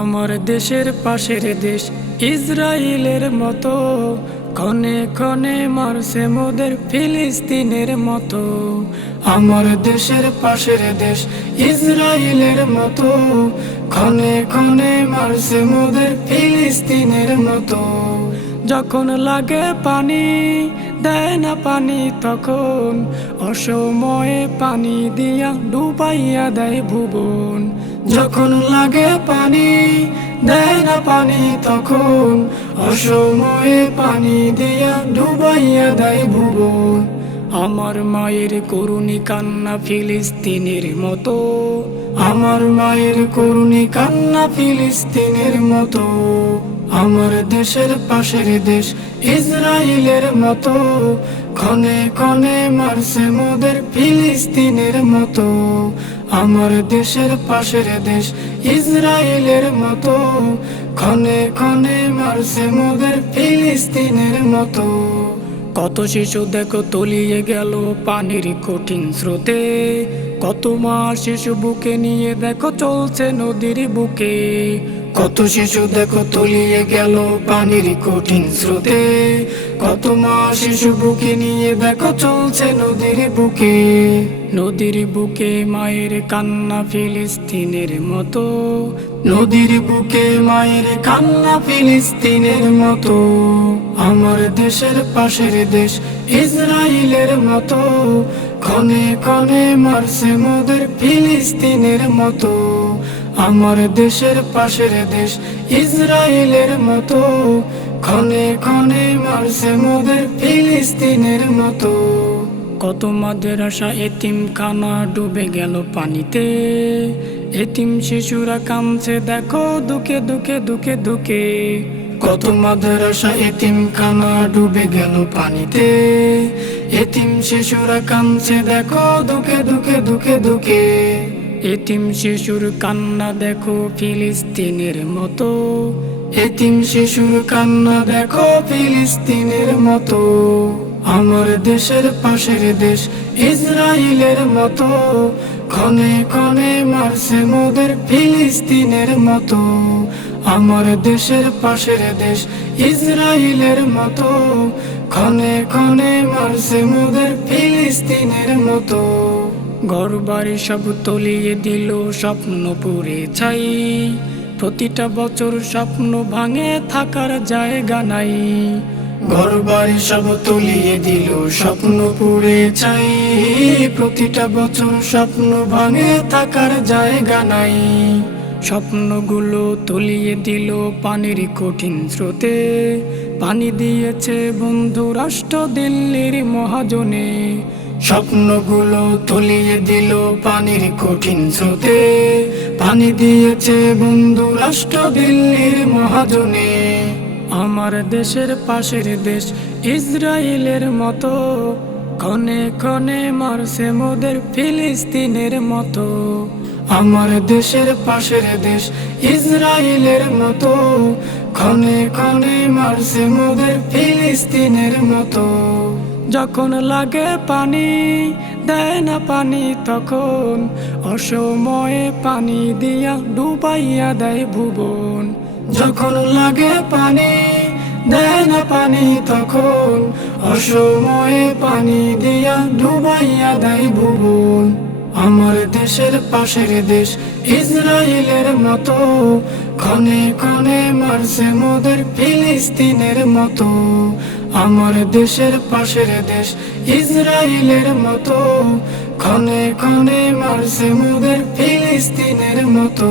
আমার দেশের পাশের দেশ ইসরায়েলের মতো ক্ষণে ক্ষণে মারছে মোদের ফিলিস্তিনের মতো। আমার দেশের পাশের দেশ ইসরায়েলের মতো ক্ষণে ক্ষণে মারছে মোদের ফিলিস্তিনের মতো। যখন লাগে পানি দেয় না পানি, তখন অসময়ে পানি দিয়া ডুবাইয়া দেয় ভুবন। যখন লাগে পানি দেয় না পানি, তখন অসময়ে পানি দিয়া ডুবাইয়া দেয় ভুবন। আমার মায়ের করুণী কান্না ফিলিস্তিনের মতো, আমার মায়ের করুণী কান্না ফিলিস্তিনের মতো। আমার দেশের পাশের দেশ ইসরায়েলের মতো ক্ষণে ক্ষণে মারছে মোদের ফিলিস্তিনের মতো। আমার দেশের পাশের দেশ ইসরায়েলের মতো ক্ষণে ক্ষণে মারছে মোদের ফিলিস্তিনের মতো। কত শিশু দেখো তলিয়ে গেল পানির কঠিন স্রোতে, কত মা শিশু বুকে নিয়ে দেখো চলছে নদীর বুকে। কত শিশু দেখো তলিয়ে গেল পানির কঠিন স্রোতে, কত মা শিশু বুকে নিয়ে দেখো চলছে নদীর বুকে। নদীর বুকে মায়ের কান্না ফিলিস্তিনের মতো, নদীর বুকে মায়ের কান্না ফিলিস্তিনের মতো। আমার দেশের পাশের দেশ ইসরায়েলের মতো ক্ষণে ক্ষণে মারছে মোদের ফিলিস্তিনের মতো। আমার দেশের পাশের দেশ ইসরায়েলের মতো ক্ষণে ক্ষণে মারছে মোদের ফিলিস্তিনের মতো। কত মাদ্রাসা এতিমখানা ডুবে গেল পানিতে, এতিম শিশুরা কাঁদছে দেখো দুঃখে দুঃখে দুঃখে দুঃখে। কত মাদ্রাসা এতিমখানা ডুবে গেল পানিতে, এতিম শিশুরা কাঁদছে দেখো দুঃখে দুঃখে দুঃখে দুঃখে। এতিম শিশুর কান্না দেখো ফিলিস্তিনের মতো, এতিম শিশুর কান্না দেখো ফিলিস্তিনের মতো। আমার দেশের পাশের দেশ ইসরায়েলের মতো ক্ষণে ক্ষণে মারছে মোদের ফিলিস্তিনের মতো। আমার দেশের পাশের দেশ ইসরায়েলের মতো ক্ষণে ক্ষণে মারছে মোদের ফিলিস্তিনের মতো। ঘরবাড়ি সব তলিয়ে দিল স্বপ্ন পুড়ে ছাই, প্রতিটা বছর স্বপ্ন ভাঙে থাকার জায়গা নাই। ঘরবাড়ি সব তলিয়ে দিল স্বপ্ন পুড়ে ছাই, প্রতিটা বছর স্বপ্ন ভাঙে থাকার জায়গা নাই। স্বপ্নগুলো তলিয়ে দিল পানির কঠিন স্রোতে, পানি দিয়েছে বন্ধু রাষ্ট্র দিল্লির মহাজনে। স্বপ্নগুলো তলিয়ে দিল পানির কঠিন স্রোতে, পানি দিয়েছে বন্ধু রাষ্ট্র দিল্লির মহাজনে। আমার দেশের পাশের দেশ ইসরায়েলের মতো ক্ষণে ক্ষণে মারছে মোদের ফিলিস্তিনের মতো। আমার দেশের পাশের দেশ ইসরায়েলের মতো ক্ষণে ক্ষণে মারছে মোদের ফিলিস্তিনের মতো। যখন লাগে পানি দেয় না পানি, তখন অসময়ে পানি দিয়া ডুবাইয়া দেয় ভুবন। যখন লাগে পানি দেয় না পানি, তখন অসময়ে পানি দিয়া ডুবাইয়া দেয় ভুবন। আমার দেশের পাশের দেশ ইসরায়েলের মতো ক্ষণে ক্ষণে মারছে মোদের ফিলিস্তিনের মতো। আমার দেশের পাশের দেশ ইসরায়েলের মতো ক্ষণে ক্ষণে মারছে মোদের ফিলিস্তিনের মতো।